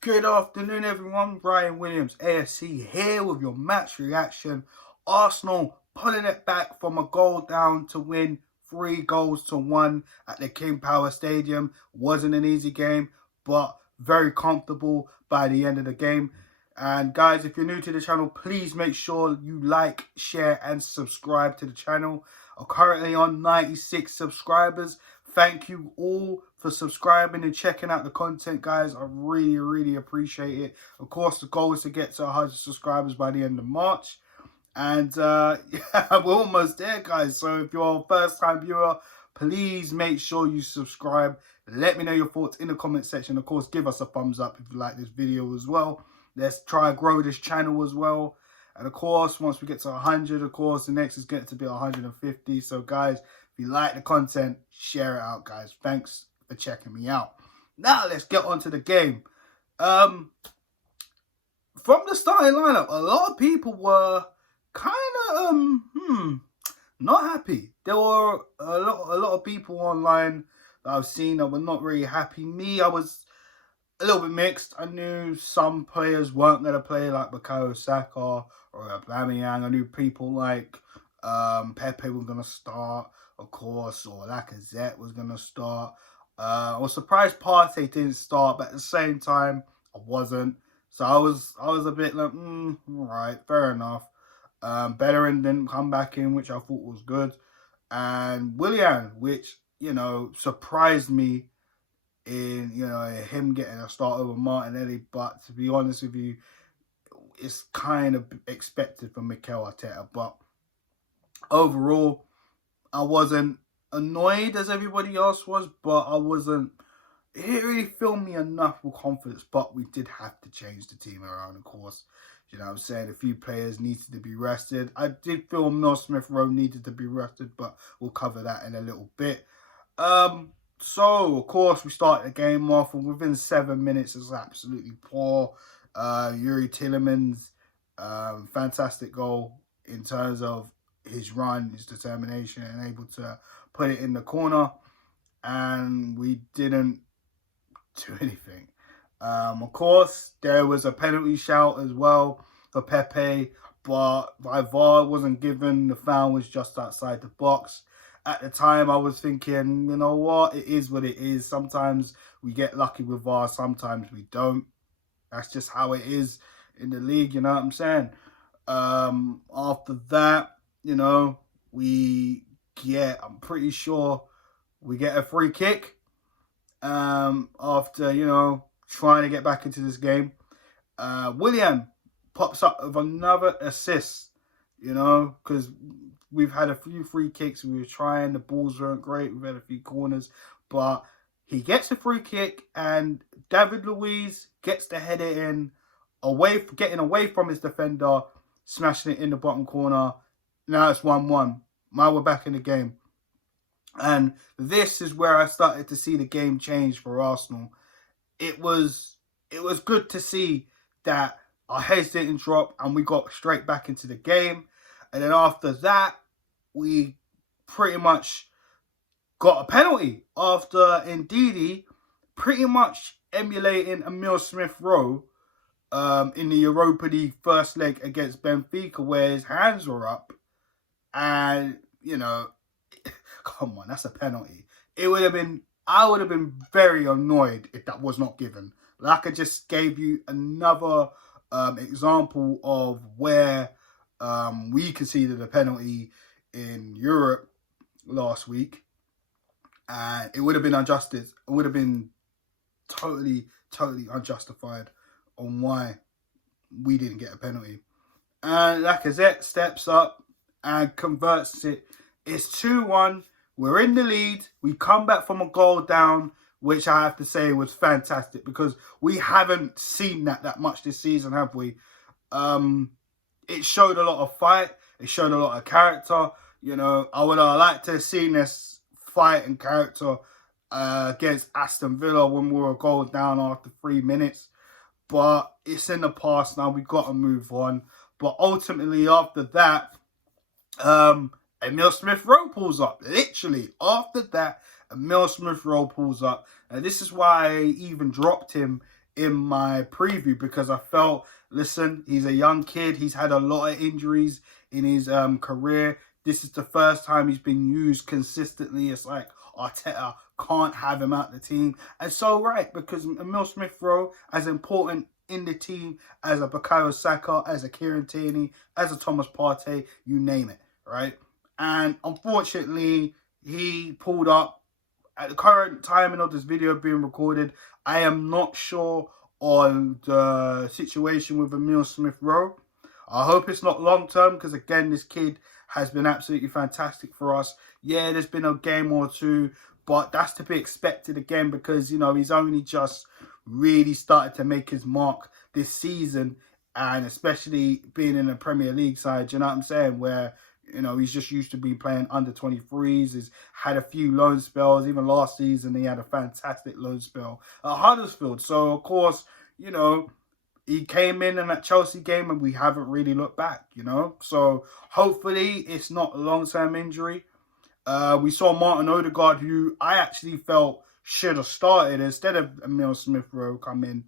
Good afternoon, everyone. Brian Williams, AFC, here with your match reaction. Arsenal pulling it back from a goal down to win 3-1 at the King Power Stadium. Wasn't an easy game, but very comfortable by the end of the game. And guys, if you're new to the channel, please make sure you like, share, and subscribe to the channel. I'm currently on 96 subscribers. Thank you all for subscribing and checking out the content, guys. I really appreciate it. Of course, the goal is to get to 100 subscribers by the end of March. And yeah, we're almost there, guys. So if you're a first-time viewer, please make sure you subscribe. Let me know your thoughts in the comment section. Of course, give us a thumbs up if you like this video as well. Let's try and grow this channel as well. And of course, once we get to 100, of course, the next is getting to be 150. So guys, if you like the content, share it out, guys. Thanks for checking me out. Now let's get on to the game. From the starting lineup, a lot of people were kind of not happy. There were a lot of people online that I've seen that were not really happy. Me, I was a little bit mixed. I knew some players weren't going to play, like Bukayo Saka or Aubameyang. I knew people like Pepe were going to start, of course, or Lacazette was going to start. I was surprised Partey didn't start, but at the same time, I wasn't. So I was a bit like, all right, fair enough. Bellerin didn't come back in, which I thought was good. And Willian, which, surprised me in, him getting a start over Martinelli. But to be honest with you, it's kind of expected from Mikel Arteta. But overall, I wasn't annoyed as everybody else was, but I wasn't. It didn't really fill me enough with confidence. But we did have to change the team around, of course. You know what I'm saying? A few players needed to be rested. I did feel Emile Smith-Rowe needed to be rested, but we'll cover that in a little bit. So, of course, we started the game off, and within 7 minutes, it was absolutely poor. Yuri Tielemans, fantastic goal in terms of his run, his determination, and able to put it in the corner. And we didn't do anything. Of course, there was a penalty shout as well for Pepe, but by VAR wasn't given. The foul was just outside the box. At the time, I was thinking, you know what? It is what it is. Sometimes we get lucky with VAR, sometimes we don't. That's just how it is in the league, you know what I'm saying? After that, I'm pretty sure we get a free kick. After, trying to get back into this game. Willian pops up with another assist, because we've had a few free kicks. We were trying, the balls weren't great. We've had a few corners, but he gets a free kick, and David Luiz gets to head it in, getting away from his defender, smashing it in the bottom corner. Now it's 1-1. Now we're back in the game. And this is where I started to see the game change for Arsenal. It was good to see that our heads didn't drop and we got straight back into the game. And then after that, we pretty much got a penalty after Ndidi pretty much emulating Emile Smith-Rowe in the Europa League first leg against Benfica, where his hands were up. And, come on, that's a penalty. I would have been very annoyed if that was not given. Like I just gave you another example of where we conceded a penalty in Europe last week. And it would have been injustice. It would have been totally unjustified on why we didn't get a penalty. And Lacazette steps up and converts it. It's 2-1. We're in the lead. We come back from a goal down, which I have to say was fantastic because we haven't seen that much this season, have we? It showed a lot of fight. It showed a lot of character. I would have liked to have seen this fight and character against Aston Villa when we were a goal down after 3 minutes. But it's in the past now. We've got to move on. But ultimately, after that, Emile Smith-Rowe pulls up. Literally, after that, Emile Smith-Rowe pulls up. And this is why I even dropped him in my preview because I felt, listen, he's a young kid. He's had a lot of injuries in his career. This is the first time he's been used consistently. It's like Arteta can't have him out the team. And so right, because Emile Smith-Rowe, as important in the team as a Bukayo Saka, as a Kieran Tierney, as a Thomas Partey, you name it, right? And unfortunately, he pulled up. At the current timing of this video being recorded, I am not sure on the situation with Emile Smith-Rowe. I hope it's not long-term because, again, this kid has been absolutely fantastic for us. Yeah, there's been a game or two, but that's to be expected again because, you know, he's only just really started to make his mark this season, and especially being in the Premier League side, you know what I'm saying, where, you know, he's just used to be playing under 23s. He's had a few loan spells. Even last season, he had a fantastic loan spell at Huddersfield. So, of course, you know, he came in that Chelsea game and we haven't really looked back, you know. So, hopefully, it's not a long-term injury. We saw Martin Odegaard, who I actually felt should have started instead of Emile Smith-Rowe come in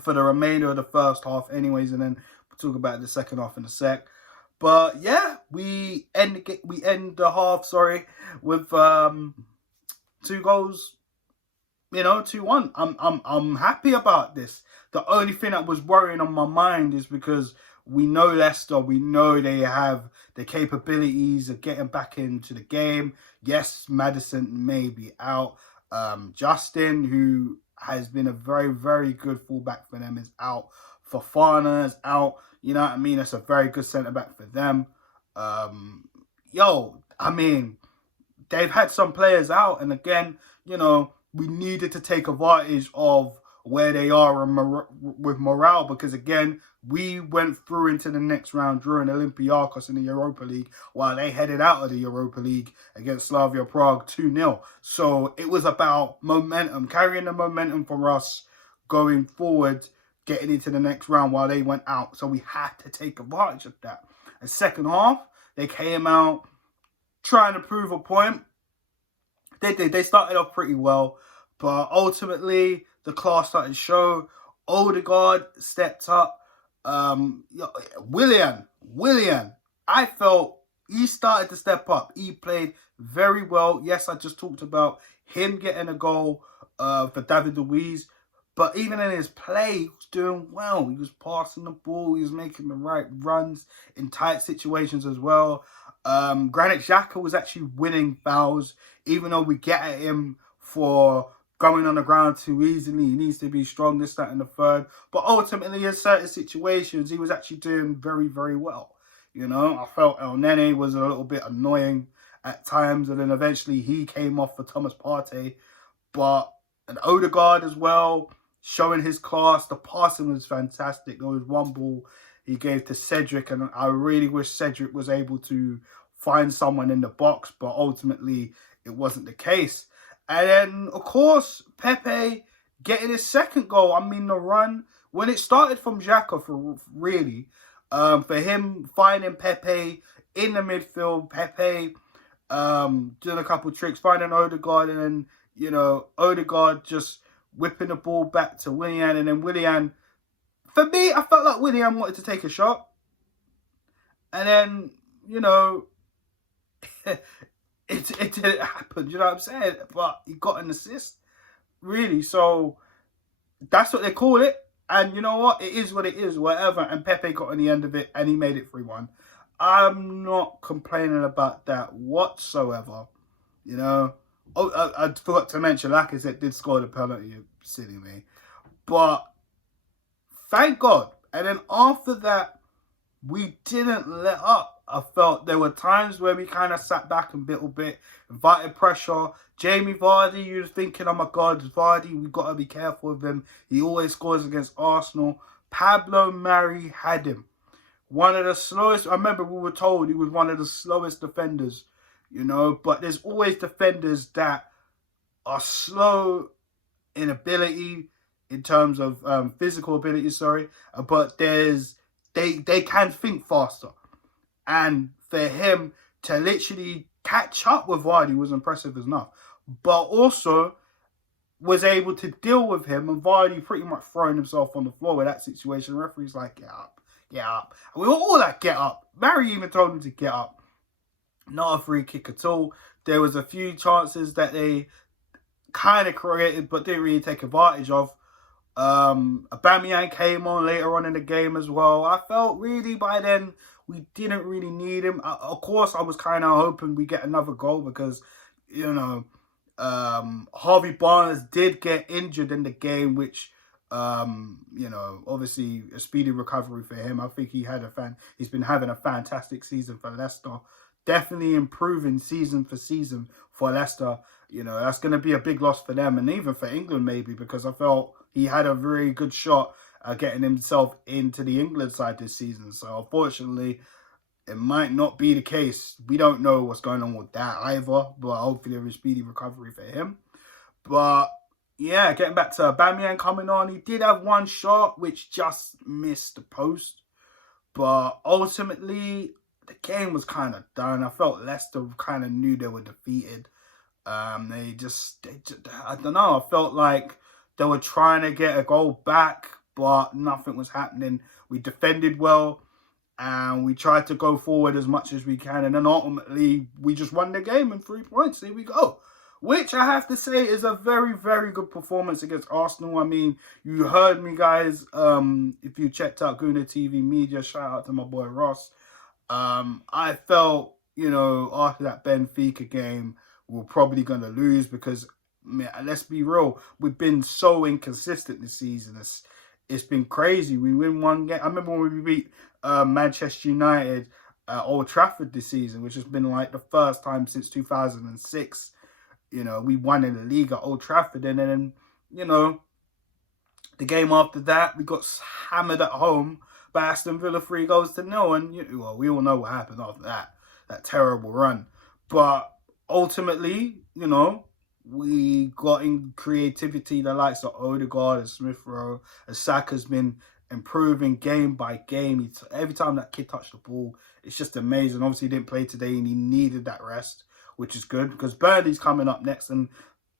for the remainder of the first half anyways, and then we'll talk about the second half in a sec. But yeah, we end the half, with 2 goals, you know, 2-1. I'm happy about this. The only thing that was worrying on my mind is because we know Leicester, we know they have the capabilities of getting back into the game. Yes, Maddison may be out. Justin, who has been a very, very good fullback for them, is out. Fofana is out. You know what I mean? That's a very good centre-back for them. I mean, they've had some players out. And again, you know, we needed to take advantage of where they are with morale. Because again, we went through into the next round during Olympiacos in the Europa League while they headed out of the Europa League against Slavia Prague 2-0. So it was about momentum, carrying the momentum for us going forward, getting into the next round while they went out. So we had to take advantage of that. And second half, they came out trying to prove a point. They did. They started off pretty well. But ultimately, the class started to show. Odegaard stepped up. Willian, I felt he started to step up. He played very well. Yes, I just talked about him getting a goal for David Luiz. But even in his play, he was doing well. He was passing the ball. He was making the right runs in tight situations as well. Granit Xhaka was actually winning fouls, even though we get at him for going on the ground too easily. He needs to be strong, this, that, and the third. But ultimately, in certain situations, he was actually doing very, very well. You know, I felt El Nene was a little bit annoying at times, and then eventually he came off for Thomas Partey. But an Odegaard as well, showing his class. The passing was fantastic. There was one ball he gave to Cedric, and I really wish Cedric was able to find someone in the box, but ultimately it wasn't the case. And then, of course, Pepe getting his second goal. I mean, the run, when it started from Xhaka, for him finding Pepe in the midfield, Pepe doing a couple of tricks, finding Odegaard, and then, you know, Odegaard just whipping the ball back to Willian, and then Willian, for me, I felt like Willian wanted to take a shot. And then, you know, it didn't happen, you know what I'm saying? But he got an assist, really. So that's what they call it. And you know what? It is what it is, whatever. And Pepe got on the end of it, and he made it 3-1. I'm not complaining about that whatsoever, you know. Oh, I forgot to mention, Lacazette did score the penalty, you silly me. But thank God. And then after that, we didn't let up. I felt there were times where we kind of sat back a little bit, invited pressure. Jamie Vardy, you're thinking, oh my God, Vardy, we've got to be careful with him. He always scores against Arsenal. Pablo Mari had him. One of the slowest, I remember we were told he was one of the slowest defenders, you know, but there's always defenders that are slow in ability, in terms of physical ability, but they can think faster. And for him to literally catch up with Vardy was impressive enough. But also, was able to deal with him, and Vardy pretty much throwing himself on the floor with that situation. The referee's like, get up, get up. And we were all like, get up. Barry even told him to get up. Not a free kick at all. There was a few chances that they kind of created but didn't really take advantage of. Aubameyang came on later on in the game as well. I felt really by then we didn't really need him. Of course, I was kind of hoping we get another goal because, you know, Harvey Barnes did get injured in the game, which, you know, obviously a speedy recovery for him. I think he's been having a fantastic season for Leicester. Definitely improving season for season for Leicester. You know, that's going to be a big loss for them and even for England maybe, because I felt he had a very good shot at getting himself into the England side this season. So unfortunately, it might not be the case. We don't know what's going on with that either, but hopefully there is speedy recovery for him. But yeah, getting back to Aubameyang coming on, he did have one shot which just missed the post. But ultimately, the game was kind of done. I felt Leicester kind of knew they were defeated. I don't know. I felt like they were trying to get a goal back, but nothing was happening. We defended well, and we tried to go forward as much as we can. And then ultimately, we just won the game in 3 points. Here we go. Which I have to say is a very, very good performance against Arsenal. I mean, you heard me, guys. If you checked out Guna TV Media, shout out to my boy Ross. I felt, you know, after that Benfica game, we're probably going to lose because, man, let's be real, we've been so inconsistent this season. It's been crazy. We win one game. I remember when we beat Manchester United at Old Trafford this season, which has been like the first time since 2006. You know, we won in the league at Old Trafford, and then, you know, the game after that, we got hammered at home by Aston Villa 3-0, and well, we all know what happened after that terrible run. But ultimately, you know, we got in creativity. The likes of Odegaard and Smith Rowe, and Saka's been improving game by game. Every time that kid touched the ball, it's just amazing. Obviously, he didn't play today, and he needed that rest, which is good because Burnley's coming up next, and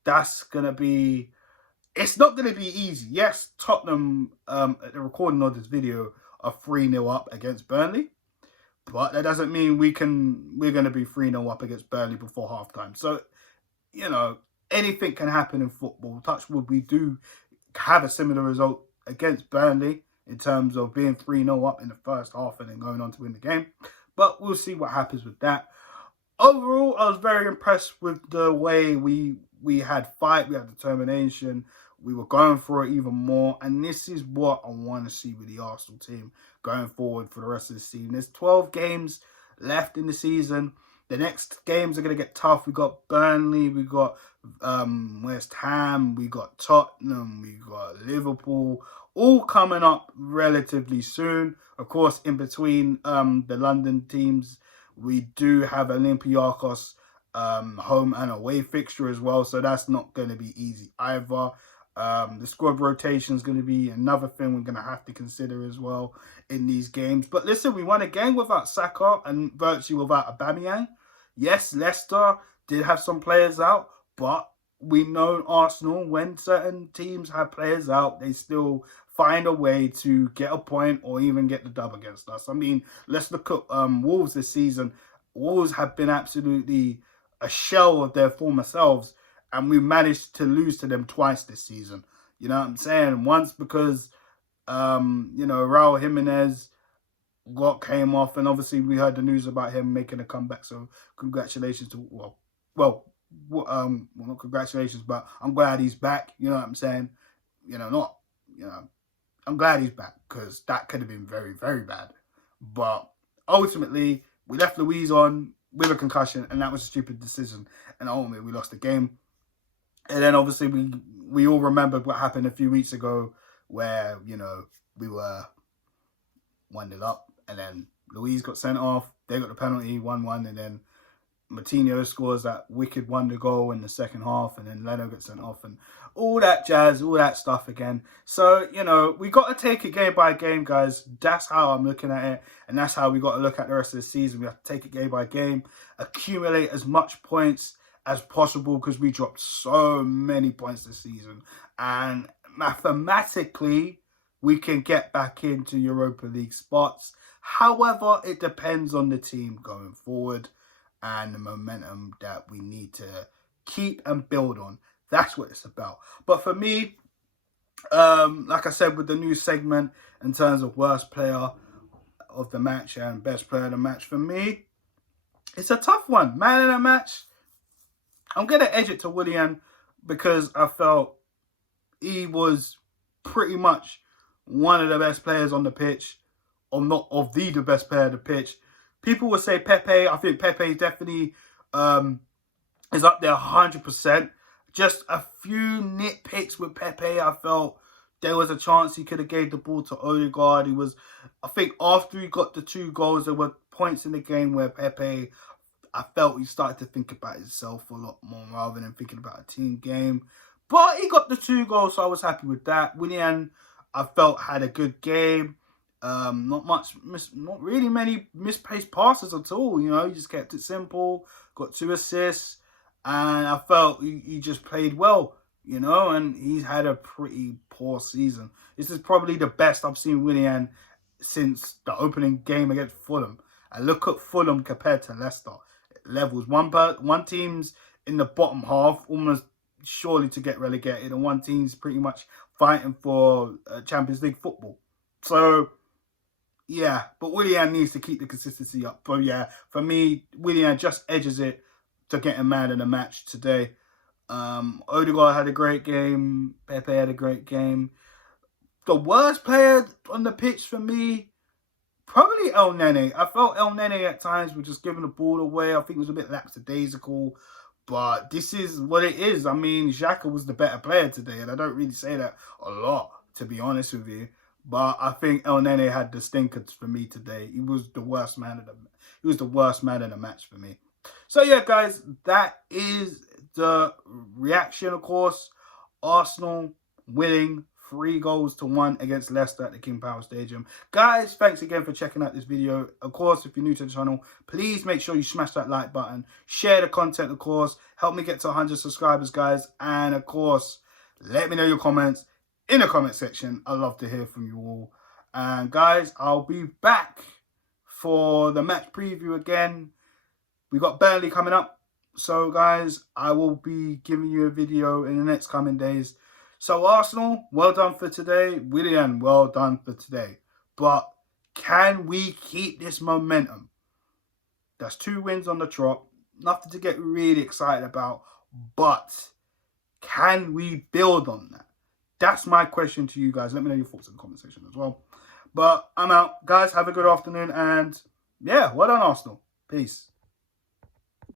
that's gonna be. It's not gonna be easy. Yes, Tottenham at the recording of this video are 3-0 up against Burnley, but that doesn't mean we're going to be 3-0 up against Burnley before halftime. So, you know, anything can happen in football. Touch wood, we do have a similar result against Burnley in terms of being 3-0 up in the first half and then going on to win the game. But we'll see what happens with that. Overall, I was very impressed with the way we had fight, we had determination. We were going for it even more. And this is what I want to see with the Arsenal team going forward for the rest of the season. There's 12 games left in the season. The next games are going to get tough. We got Burnley, we got West Ham, we got Tottenham, we got Liverpool, all coming up relatively soon. Of course, in between the London teams, we do have Olympiacos home and away fixture as well. So that's not going to be easy either. The squad rotation is going to be another thing we're going to have to consider as well in these games. But listen, we won a game without Saka and virtually without Aubameyang. Yes, Leicester did have some players out, but we know Arsenal, when certain teams have players out, they still find a way to get a point or even get the dub against us. I mean, let's look at Wolves this season. Wolves have been absolutely a shell of their former selves, and we managed to lose to them twice this season. You know what I'm saying? Once because, you know, Raul Jimenez came off, and obviously we heard the news about him making a comeback. So congratulations to, well, not congratulations, but I'm glad he's back. You know what I'm saying? I'm glad he's back because that could have been very, very bad. But ultimately, we left Luiz on with a concussion, and that was a stupid decision. And ultimately, we lost the game. And then obviously we all remembered what happened a few weeks ago where, you know, we were 1-0 up and then Luiz got sent off. They got the penalty, 1-1, and then Martinez scores that wicked wonder goal in the second half, and then Leno gets sent off and all that jazz, all that stuff again. So, you know, we got to take it game by game, guys. That's how I'm looking at it, and that's how we got to look at the rest of the season. We have to take it game by game, accumulate as much points as possible because we dropped so many points this season. And mathematically, we can get back into Europa League spots. However, it depends on the team going forward and the momentum that we need to keep and build on. That's what it's about. But for me, like I said, with the new segment in terms of worst player of the match and best player of the match, for me, it's a tough one. Man of the match, I'm going to edge it to Willian because I felt he was pretty much one of the best players on the pitch, or not of the best player on the pitch. People would say Pepe. I think Pepe definitely is up there 100%. Just a few nitpicks with Pepe. I felt there was a chance he could have gave the ball to Odegaard. I think after he got the 2 goals, there were points in the game where Pepe, I felt he started to think about himself a lot more rather than thinking about a team game. But he got the 2 goals, so I was happy with that. Willian, I felt, had a good game. Not really many misplaced passes at all. You know, he just kept it simple. Got 2 assists, and I felt he just played well. You know, and he's had a pretty poor season. This is probably the best I've seen Willian since the opening game against Fulham. And look at Fulham compared to Leicester. Levels. One team's in the bottom half, almost surely to get relegated, and one team's pretty much fighting for Champions League football. So, yeah, but Willian needs to keep the consistency up. But yeah, for me, Willian just edges it to getting man in the match today. Odegaard had a great game. Pepe had a great game. The worst player on the pitch for me, probably El Nene. I felt El Nene at times was just giving the ball away. I think it was a bit lackadaisical. But this is what it is. I mean, Xhaka was the better player today. And I don't really say that a lot, to be honest with you. But I think El Nene had the stinkers for me today. He was the worst man of the match for me. So yeah, guys, that is the reaction, of course. Arsenal winning 3-1 against Leicester at the King Power Stadium. Guys, thanks again for checking out this video. Of course, if you're new to the channel, please make sure you smash that like button. Share the content, of course. Help me get to 100 subscribers, guys. And, of course, let me know your comments in the comment section. I'd love to hear from you all. And, guys, I'll be back for the match preview again. We got Burnley coming up. So, guys, I will be giving you a video in the next coming days. So, Arsenal, well done for today. Willian, well done for today. But can we keep this momentum? That's 2 wins on the trot. Nothing to get really excited about. But can we build on that? That's my question to you guys. Let me know your thoughts in the comment section as well. But I'm out. Guys, have a good afternoon. And, yeah, well done, Arsenal. Peace.